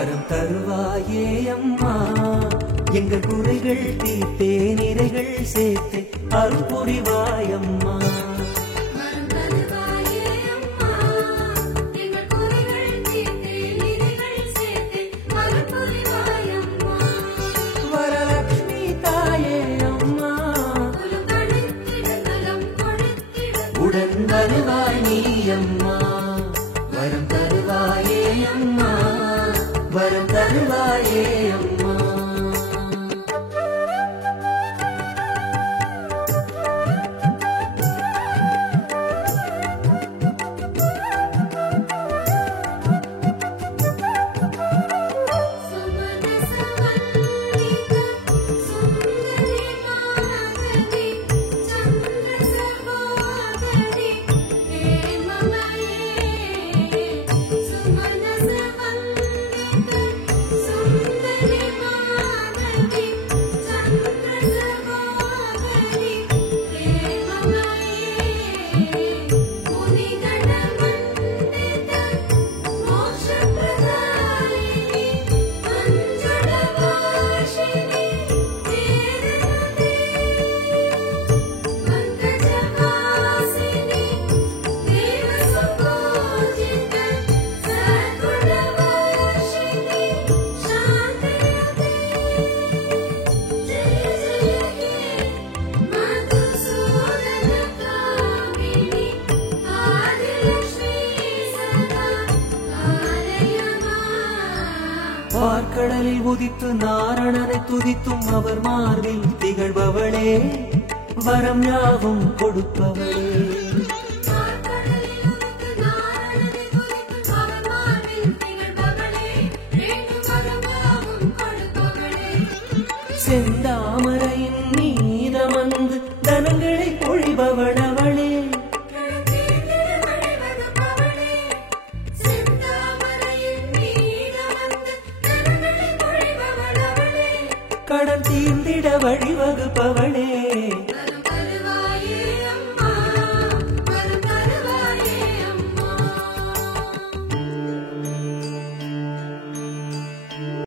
வரம் தருவாயே அம்மா எங்கள் குறைகள் தீர்த்தே நிறைகள் சேர்த்தே அருள் புரிவாயம்மா வரலட்சுமி தாயே அம்மா உடன் வருவாய் நீ அம்மா வரம் தருவாயே அம்மா வரம் தருவாயே அம்மா பார்க்கடலில் உதித்து நாரணனை துதித்தும் அவர் மார்பில் திகழ்பவளே வரம் யாவும் கொடுப்பவளே செந்தாமரையின் மீதமந்து தனங்களை பொழிபவளவளே கடன் தீர்ந்திட வழிவகுப்பவளே